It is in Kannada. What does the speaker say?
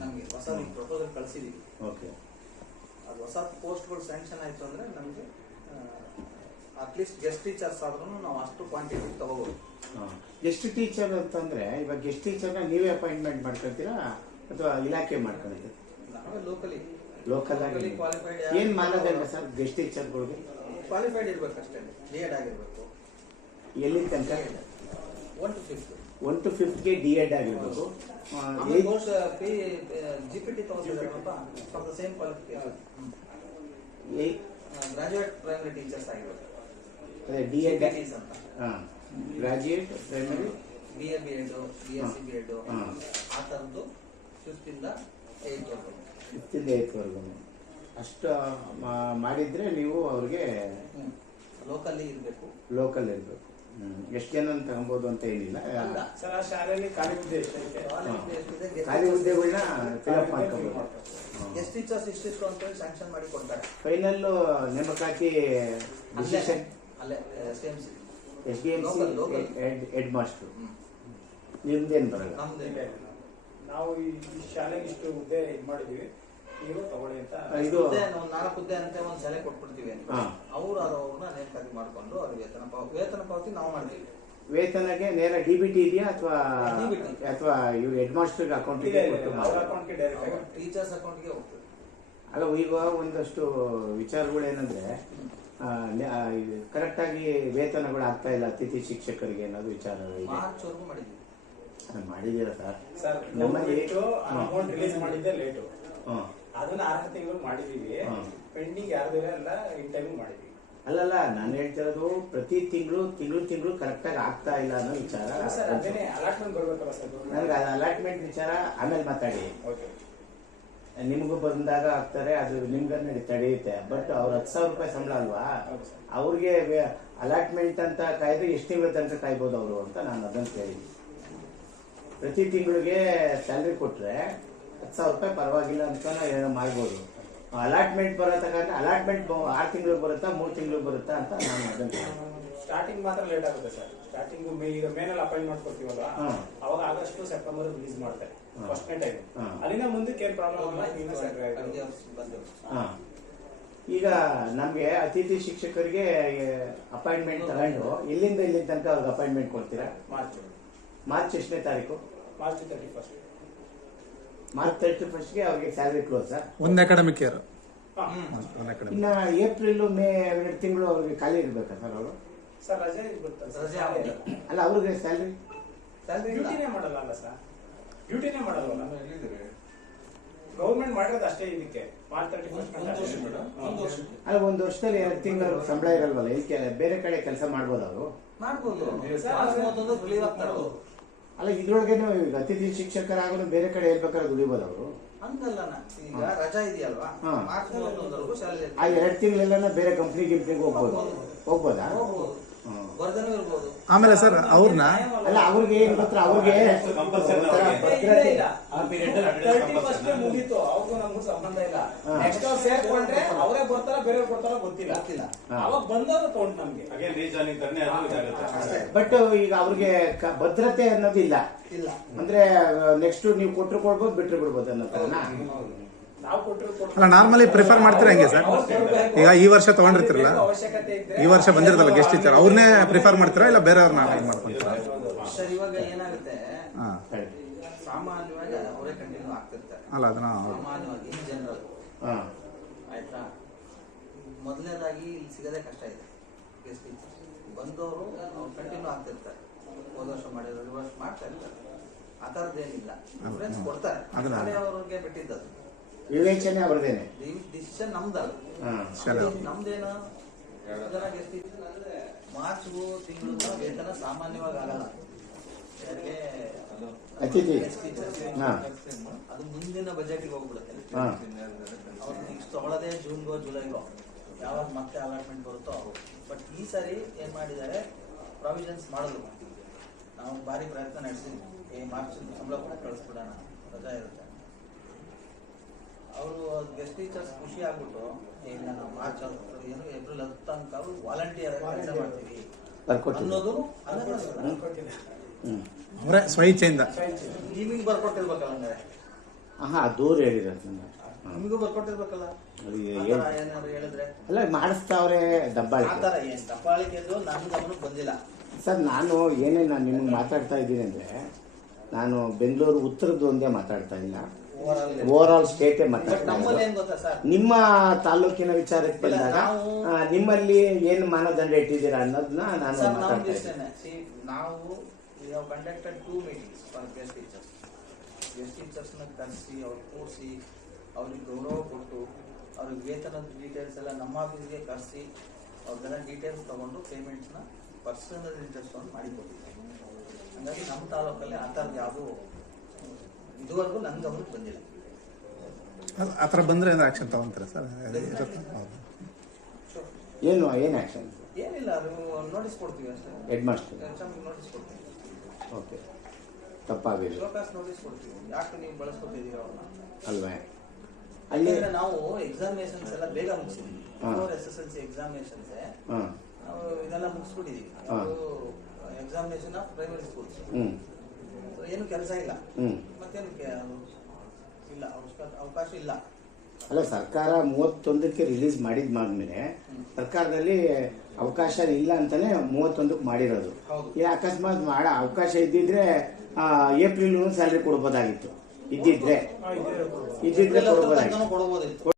ನಮಗೆ ಹೊಸ ಪ್ರಪೋಸಲ್ ಕಳಿಸಿದೀವಿ. ಓಕೆ. ಅದು ಹೊಸ ಪೋಸ್ಟ್ಗಳು ಸ್ಯಾಂಕ್ಷನ್ ಆಯಿತು ಅಂದರೆ ನಮಗೆ ಅಟ್ಲೀಸ್ಟ್ ಗೆಸ್ಟ್ ಟೀಚರ್ಸ್ ಆದ್ರೂ ನಾವು ಅಷ್ಟು ಕ್ವಾಂಟಿಟಿ ತಗೋಬೋದು. ಗೆಸ್ಟ್ ಟೀಚರ್ ಅಂತಂದ್ರೆ ಇವಾಗ ಗೆಸ್ಟ್ ಟೀಚರ್ನ ನೀವೇ ಅಪಾಯಿಂಟ್ಮೆಂಟ್ ಮಾಡ್ಕೊಳ್ತೀರಾ ಅಥವಾ ಇಲಾಖೆ ಮಾಡ್ಕೊಳ್ತೀರಾ? ನಾವೇ ಲೋಕಲ್ ಆಗಿ ಕ್ವಾಲಿಫೈಡ್. ಏನು ಮಾನದಂಡ ಸರ್ ಗೆಸ್ಟ್ ಟೀಚರ್ಗಳಿಗೆ? ಕ್ವಾಲಿಫೈಡ್ ಇರ್ಬೇಕಷ್ಟೇ, ಡಿ.ಎಡ್ ಆಗಿರ್ಬೇಕು. ಎಲ್ಲಿ ತನಕ? 1 to 5th. 1 to 5th D Ed ಆಗಿರ್ಬೇಕು. ಜಿಪಿಟಿ ತಗೊಂಡಿದ್ದಾರಪ್ಪ for the same qualification. Graduate primary teachers ಆಗಿರ್ಬೇಕು. ಅದೇ ಡಿ.ಎಡ್ ಅಂತ. Graduate primary BA B.Ed, BSc B.Ed ಆ ಥರದ್ದು 5th ಇಂದ 8th ವರೆಗೂ. 5th ಇಂದ 8th ವರೆಗೂ ಅಷ್ಟು ಮಾಡಿದ್ರೆ ನೀವು ಅವ್ರಿಗೆ ಲೋಕಲ್ಲಿ ಇರಬೇಕು. ಲೋಕಲ್ ಇರಬೇಕು. ಎಷ್ಟು ಜನ ತಗೊಬೋದು ಅಂತ ಏನಿಲ್ಲ. ಶಾಲೆಯಲ್ಲಿ ಖಾಲಿ ಹುದ್ದೆಗಳನ್ನ ಫಿಲಪ್ ಮಾಡ್ಕೋಬಹುದು. ಗೆಸ್ಟ್ ಟೀಚರ್ಸ್ ಇಷ್ಟಿಷ್ಟು ಅಂತ ಸ್ಯಾಂಕ್ಷನ್ ಮಾಡಿ ಕೊಡ್ತಾರೆ. ಫೈನಲ್ ನೇಮಕಾತಿ ಡಿಸಿಷನ್ ಅಲ್ಲೇ SDMC ಹೆಡ್ ಮಾಸ್ಟರ್. ನಿಮ್ದೇನು ಬರಲ್ಲ? ನಾವು ಈ ಶಾಲೆಗೆ ಇಷ್ಟು ಹುದ್ದೆ ಇದು ಮಾಡಿದೀವಿ, ನೀವು ತಗೊಳ್ಳಿ ಅಂತ. ಇದು 4 ಹುದ್ದೆ ಅಂತ ಒಂದು ಶಾಲೆ ಕೊಟ್ಬಿಡ್ತೀವಿ ಅಂತ ಅವ್ರು ಅವ್ರನ್ನ ನೇಮಕಾತಿ ಮಾಡ್ಕೊಂಡು ಅವ್ರಿಗೆ ವೇತನ ಪಾವತಿ ನಾವು ಮಾಡ್ತೀವಿ. ವೇತನಗೆ ನೇರ DBT ಇದೆಯಾ ಅಥವಾ ಇವ್ರು ಹೆಡ್ ಮಾಸ್ಟರ್ ಅಕೌಂಟಿಗೆ ಟೀಚರ್ಸ್ ಅಕೌಂಟ್ಗೆ ಹೋಗ್ತದೆ? ಅಲ್ಲ, ಈಗ ಒಂದಷ್ಟು ವಿಚಾರಗಳೇನಂದ್ರೆ ಕರೆಕ್ಟ್ ಆಗಿ ವೇತನಗಳು ಆಗ್ತಾ ಇಲ್ಲ ಅತಿಥಿ ಶಿಕ್ಷಕರಿಗೆ ಅನ್ನೋದು ವಿಚಾರ ಇದೆ. ಮಾರ್ಚ್ ವರೆಗೂ ಮಾಡಿದ್ದೀರಾ ಸರ್? ನಮ್ಮಲ್ಲಿ ಅಮೌಂಟ್ ರಿಲೀಸ್ ಮಾಡಿದ್ದೆ ಲೇಟು, ಅದನ್ನ 6 ತಿಂಗಳು ಮಾಡಿದೀವಿ. ಪೆಂಡಿಂಗ್ ಯಾರ್ದು ಎಲ್ಲ ಇನ್ ಟೈಮ್ ಮಾಡಿದೀವಿ. ಅಲ್ಲಲ್ಲ, ನಾನು ಹೇಳ್ತಿರೋದು ಪ್ರತಿ ತಿಂಗಳು ಕರೆಕ್ಟ್ ಆಗಿ ಆಗ್ತಾ ಇಲ್ಲ ಅನ್ನೋ ವಿಚಾರ. ಅಲಾಟ್ಮೆಂಟ್ ಬರ್ಬೇಕಲ್ಲ ಸರ್? ನನಗೆ ಅದು ಅಲಾಟ್ಮೆಂಟ್ ವಿಚಾರ ಆಮೇಲೆ ಮಾತಾಡಿ. ನಿಮಗೂ ಬಂದಾಗ ಆಗ್ತಾರೆ, ಅದು ನಿಮ್ಗೆ ತಡೆಯುತ್ತೆ. ಬಟ್ ಅವ್ರ 10,000 ರೂಪಾಯಿ ಸಂಬಳ ಅಲ್ವಾ, ಅವ್ರಿಗೆ ಅಲಾಟ್ಮೆಂಟ್ ಅಂತ ಕಾಯ್ದು ಎಷ್ಟು ತಿಂಗಳ ತನಕ ಕಾಯ್ಬೋದು ಅವರು ಅಂತ ನಾನು ಅದನ್ನು ಕೇಳಿ. ಪ್ರತಿ ತಿಂಗಳಿಗೆ ಸ್ಯಾಲ್ರಿ ಕೊಟ್ರೆ 10,000 ರೂಪಾಯಿ ಪರವಾಗಿಲ್ಲ ಅಂತ ಏನೋ ಮಾಡ್ಬೋದು. ಅಲಾಟ್ಮೆಂಟ್ ಬರೋ ತಗೊಂಡ್ರೆ ಅಲಾಟ್ಮೆಂಟ್ 6 ತಿಂಗಳಿಗೆ ಬರುತ್ತಾ 3 ತಿಂಗಳಿಗೆ ಬರುತ್ತಾ ಅಂತ ನಾನು ಅದನ್ನು ಸ್ಟಾರ್ಟಿಂಗ್ ಮಾತ್ರ ಲೇಟ್ ಆಗುತ್ತೆ ಸರ್. ಸ್ಟಾರ್ಟಿಂಗ್ ಈಗ ಮೇನಲ್ಲಿ ಅಪಾಯಿಂಟ್ ಮಾಡ್ಕೊಡ್ತೀವಲ್ಲ, ಅವಾಗ ಆಗಸ್ಟ್ ಸೆಪ್ಟೆಂಬರ್ ರಿಲೀಸ್ ಮಾಡ್ತಾರೆ ಫಸ್ಟ್ನೇ ಟೈಮ್. ಅಲ್ಲಿಂದ ಮುಂದಕ್ಕೆ ಏನ್ ಪ್ರಾಬ್ಲಮ್ ಈಗ ನಮ್ಗೆ ಅತಿಥಿ ಶಿಕ್ಷಕರಿಗೆ ಅಪಾಯಿಂಟ್ಮೆಂಟ್ ತಗೊಂಡು ಎಲ್ಲಿಂದ ತನಕ ಅವ್ರಿಗೆ ಅಪಾಯಿಂಟ್ಮೆಂಟ್ ಕೊಡ್ತೀರಾ? ಮಾರ್ಚ್ ಎಷ್ಟನೇ ತಾರೀಕು? March 31st. ಮಾರ್ಚ್ 31st ಅವ್ರಿಗೆ ಸ್ಯಾಲರಿ ಕ್ಲೋಸ್. ಒಂದು ಅಕಾಡೆಮಿಕ್ ಇಯರ್. ಇನ್ನ ಏಪ್ರಿಲ್ ಮೇ 2 ತಿಂಗಳು ಅವ್ರಿಗೆ ಖಾಲಿ ಇರ್ಬೇಕಾ ಸರ್ ಅವರು? ಸರ್ ರಜೆ ಅಲ್ಲ, ಅವ್ರಿಗೆ ಸ್ಯಾಲರಿ ಡ್ಯೂಟಿನೇ ಮಾಡಲ್ಲ ಅಲ್ಲ ಸರ್? ಡ್ಯೂಟಿನೇ ಮಾಡಲ್ವಲ್ಲ ಗೌರ್ಮೆಂಟ್ ಮಾಡಿರೋದು ಅಷ್ಟೇ. ಇದಕ್ಕೆ ಮಾರ್ಚ್ 31st ಅಲ್ಲ, 1 ವರ್ಷದಲ್ಲಿ 2 ತಿಂಗಳು ಸಂಬಳ ಇರಲ್ವಲ್ಲ? ಇದಕ್ಕೆ ಬೇರೆ ಕಡೆ ಕೆಲಸ ಮಾಡ್ಬೋದು ಅವರು? ಅಲ್ಲ, ಇದ್ರೊಳಗೆ ಅತಿಥಿ ಶಿಕ್ಷಕರಾಗೂ ಬೇರೆ ಕಡೆ ಹೇಳ್ಬೇಕಾದ್ರೆ ದುಡಿಬೋದು ಅವರು? ಹಂಗಲ್ಲ, ಈಗ ರಜಾ ಇದೆಯಲ್ವಾ, ಮಾರ್ಚ್ 31 ಸ್ಯಾಲರಿ. ಆ 2 ತಿಂಗಳೆಲ್ಲ ಬೇರೆ ಕಂಪ್ನಿಗೆ ಹೋಗ್ಬೋದಾ? ಆಮೇಲೆ ಸರ್ ಅವ್ರನ್ನ ಅಲ್ಲ, ಅವ್ರಿಗೆ ಏನ್ ಗೊತ್ತಾ, ಅವ್ರಿಗೆ ಮುಗೀತು, ಅವ್ರಿಗೂ ನಮಗೂ ಸಂಬಂಧ ಇಲ್ಲ. ನೆಕ್ಸ್ಟ್ ಅವ್ರು ಸೇರ್ಕೊಂಡ್ರೆ ಅವರೇ ಬರ್ತಾರ ಬೇರೆಯವ್ರು ಕೊಡ್ತಾರ ಗೊತ್ತಿಲ್ಲ. ಅವಾಗ ಬಂದವರು ತಗೊಂಡು ನಮ್ಗೆ ಬಟ್ ಈಗ ಅವ್ರಿಗೆ ಭದ್ರತೆ ಅನ್ನೋದಿಲ್ಲ. ಅಂದ್ರೆ ನೆಕ್ಸ್ಟ್ ನೀವು ಕೊಟ್ಟರು ಕೊಡ್ಬೋದು, ಬಿಟ್ಟರು ಬಿಡ್ಬೋದು ಅನ್ನೋ ತರನ. ಅಲ್ಲ, ನಾರ್ಮಲಿ ಪ್ರಿಫರ್ ಮಾಡ್ತೀರಾ ಹೆಂಗೆ ಸರ್? ಈಗ ಈ ವರ್ಷ ತಗೊಂಡಿರ್ತಿರಲ್ಲ, ಈ ವರ್ಷ ಬಂದಿರದಲ್ಲ ಗೆಸ್ಟ್ ಟೀಚರ್, ಅವ್ರನ್ನೇ ಪ್ರಿಫರ್ ಮಾಡ್ತೀರಾ ಇಲ್ಲ ಬೇರೆಯವ್ರನ್ನ ಮಾಡ್ಕೊಂತೀರಾ? ಸರ್, ಇವಾಗ ಏನಾಗುತ್ತೆ, ಸಾಮಾನ್ಯವಾಗಿ ಅವರೇ ಕಂಟಿನ್ಯೂ ಆಗ್ತಿರ್ತಾರೆ. ಅಲ್ಲ, ಅದನ್ನ ಸಾಮಾನ್ಯವಾಗಿ ಇನ್ ಜನರಲ್ ಆಯ್ತಾ. ಮೊದಲನೇದಾಗಿ ಇಲ್ಲಿ ಸಿಗೋದೇ ಕಷ್ಟ ಇದೆ. ಗೆಸ್ಟ್ ಟೀಚರ್ ಬಂದವರು ಕಂಟಿನ್ಯೂ ಆಗ್ತಿರ್ತಾರೆ. ಹೋದ ವರ್ಷ ಮಾಡಿದ್ರು, ಈ ವರ್ಷ ಮಾಡ್ತಾ ಇರ್ತಾರೆ. ಆ ಥರದ್ದೇನಿಲ್ಲ, ಡಿಫ್ರೆನ್ಸ್ ಕೊಡ್ತಾರೆ. ಅವ್ರಿಗೆ ಬಿಟ್ಟಿದ್ದದು ವಿವೇಚನೆ ಅವ್ರದೇನೆ, ಡಿಸಿಷನ್ ನಮ್ದಲ್ಲ. ನಮ್ದೇನು ಮಾರ್ಚ್ ತಿಂಗಳು ವೇತನ ಸಾಮಾನ್ಯವಾಗಿ ಆಗಲ್ಲ. ಅದು ಮುಂದಿನ ಬಜೆಟ್ಗೆ ಹೋಗ್ಬಿಡುತ್ತೆ. ಅವ್ರು ನೆಕ್ಸ್ಟ್ ತಗೊಳ್ಳೋದೇ ಜೂನ್ಗೋ ಜುಲೈಗೋ, ಯಾವಾಗ ಮತ್ತೆ ಅಲಾಟ್ಮೆಂಟ್ ಬರುತ್ತೋ ಅವರು. ಬಟ್ ಈ ಸಾರಿ ಏನ್ ಮಾಡಿದ್ದಾರೆ, ಪ್ರಾವಿಷನ್ಸ್ ಮಾಡಿದ್ರು. ನಾವು ಭಾರಿ ಪ್ರಯತ್ನ ನಡೆಸಿದ್ವಿ, ಮಾರ್ಚ್ ಸಂಬಳ ಕೂಡ ಕಳಿಸ್ಬಿಡೋಣ, ರಜಾ ಇರುತ್ತೆ. ಅವರು ಗೆಸ್ಟ್ ಟೀಚರ್ಸ್ ಖುಷಿ ಆಗ್ಬಿಟ್ಟು, ಈಗ ನಾವು ಮಾರ್ಚ್ ಏನು ಏಪ್ರಿಲ್ 10 ತನಕ ಅವರು ವಾಲಂಟಿಯರ್ ಕೆಲಸ ಮಾಡ್ತೀವಿ ಅನ್ನೋದು ಅವರೇ ಸ್ವಇಚ್ಛೆಯಿಂದ ನಿಮಗೆ ಬರ್ಕೊಟ್ಟಿರ್ಬೇಕಲ್ಲ. ಹಂಗಾರೆ ದೂರ ಹೇಳಿರೋದು ನನಗೆ. ನಿಮಗೂ ಬರ್ಕೊಟ್ಟಿರ್ಬೇಕಲ್ಲ ಅದು ಆ ಏನ್- ಥರ ಏನಾದ್ರು ಹೇಳಿದ್ರೆ ಅಲ್ಲ ಮಾಡಿಸ್ತಾವ್ರೆ ಆ ದಬ್ಬಾಳಿಕೆ. ಥರ ಏನು ದಬ್ಬಾಳಿಕೆ ಅಂದ್ರು ನನ್ನ ಗಮನಕ್ಕೆ ಬಂದಿಲ್ಲ. ಸರ್ ನಾನು ನಿಮ್ಗೆ ಮಾತಾಡ್ತಾ ಇದ್ದೀನಿ ಅಂದ್ರೆ ನಾನು ಬೆಂಗಳೂರು ಉತ್ತರದ್ದು ಒಂದೇ ಮಾತಾಡ್ತಾ ಇಲ್ಲ, ಓವರ್ ಆಲ್ ಸ್ಟೇಟೇ ಬಟ್ ಮಾತಾಡ್ತಾ ನಮ್ಮಲ್ಲಿ ಇರೋದು. ಏನ್ ಗೊತ್ತಾ ಸರ್, ನಿಮ್ಮ ತಾಲೂಕಿನ ವಿಚಾರಕ್ಕೆ ಬಂದಾಗ ನಾವು- ನಿಮ್ಮಲ್ಲಿ ಏನು ಮಾನದಂಡ ಇಟ್ಟಿದ್ದೀರಾ ಅನ್ನೋದನ್ನ ನಾನು ಸರ್ ಮಾತಾಡ್ತಾ ನಮ್ದು ಇದ್ದೀನಿ. ಇಷ್ಟೇನೆ. ನಾವು we have conducted 2 meetings for guest teachers. ಗೆಸ್ಟ್ ಟೀಚರ್ಸ್ನ ಕರೆಸಿ ಅವ್ರು ಕೂರಿಸಿ ಅವ್ರಿಗೆ ಗೌರವ ಕೊಟ್ಟು ಅವ್ರಿಗೆ ವೇತನದ ಡೀಟೇಲ್ಸ್ ಎಲ್ಲ ನಮ್ಮ ಆಫೀಸ್ಗೆ ಕರೆಸಿ ಅವ್ರದ್ದೆಲ್ಲ ಡೀಟೇಲ್ಸ್ ತಗೊಂಡು ಪೇಮೆಂಟ್ಸ್ನ ಪರ್ಸನಲ್ ಇಂಟ್ರೆಸ್ಟ್ ಒಂದು ಮಾಡಿಕೊಟ್ಟಿದ್ದೀವಿ. ಹಾಗಾಗಿ ನಮ್ಮ ತಾಲೂಕಲ್ಲಿ ಆ ಥರದ್ದು ಯಾವುದೂ ಇದುವರೆಗೂ ನನ್ನ ಗಮನಕ್ಕೆ ಬಂದಿಲ್ಲ. ಆ ಥರ ಬಂದರೆ ಏನಾದ್ರು ಆ್ಯಕ್ಷನ್ ತಗೊಂತಾರೆ ಸರ್? ಹೌದು. ಏನು ಆಕ್ಷನ್? ಏನಿಲ್ಲ, ಅದು ನೋಟಿಸ್ ಕೊಡ್ತೀವಿ ಅಷ್ಟೇ. ಹೆಡ್ ಮಾಸ್ಟರ್ ನೋಟಿಸ್ ಕೊಡ್ತೀವಿ, ಓಕೆ, ತಪ್ಪಾಗಿದೆ ಶೋಕಾಸ್ ನೋಟಿಸ್ ಕೊಡ್ತೀವಿ. ಯಾಕೆ ನೀವು ಬಳಸ್ಕೊತಿದ್ದೀರ ಅವ್ರನ್ನ ಅಲ್ವೇ? ಅಲ್ಲಿ ಯಾಕಂದ್ರೆ ನಾವು ಎಕ್ಸಾಮಿನೇಷನ್ಸ್ ಎಲ್ಲ ಬೇಗ ಮುಗಿಸಿದ್ವಿ. ಹಾ. SSLC ಎಕ್ಸಾಮಿನೇಷನ್ಸ್ ಹಾಂ ನಾವು ಇದೆಲ್ಲ ಮುಗಿಸ್ಬಿಟ್ಟಿದೀವಿ. ಹಾ. ಎಕ್ಸಾಮಿನೇಷನ್ ಆಫ್ ಪ್ರೈಮರಿ ಸ್ಕೂಲ್ಸ್ ಹ್ಞೂ ಏನು ಕೆಲಸ ಇಲ್ಲ, ಹ್ಞೂ ಮತ್ತೇನಕ್ಕೆ ಇಲ್ಲ, ಅವಕಾಶ ಇಲ್ಲ. ಅಲ್ಲ, ಸರ್ಕಾರ 31ಕ್ಕೆ ರಿಲೀಸ್ ಮಾಡಿದ್ಮೇಲೆ ಸರ್ಕಾರದಲ್ಲಿ ಅವಕಾಶ ಇಲ್ಲ ಅಂತಾನೆ 31ಕ್ಕೆ ಮಾಡಿರೋದು. ಹೌದು. ಈ ಅಕಸ್ಮಾತ್ ಅವಕಾಶ ಇದ್ದಿದ್ರೆ ಏಪ್ರಿಲ್ ಸ್ಯಾಲರಿ ಕೊಡ್ಬೋದಾಗಿತ್ತು. ಇದ್ದಿದ್ರೆ ಏಪ್ರಿಲ್ 10 ಕೊಡ್ಬೋದಾಗಿತ್ತು. ತನಕ ಕೊಡ್ಬೋದಿತ್ತು.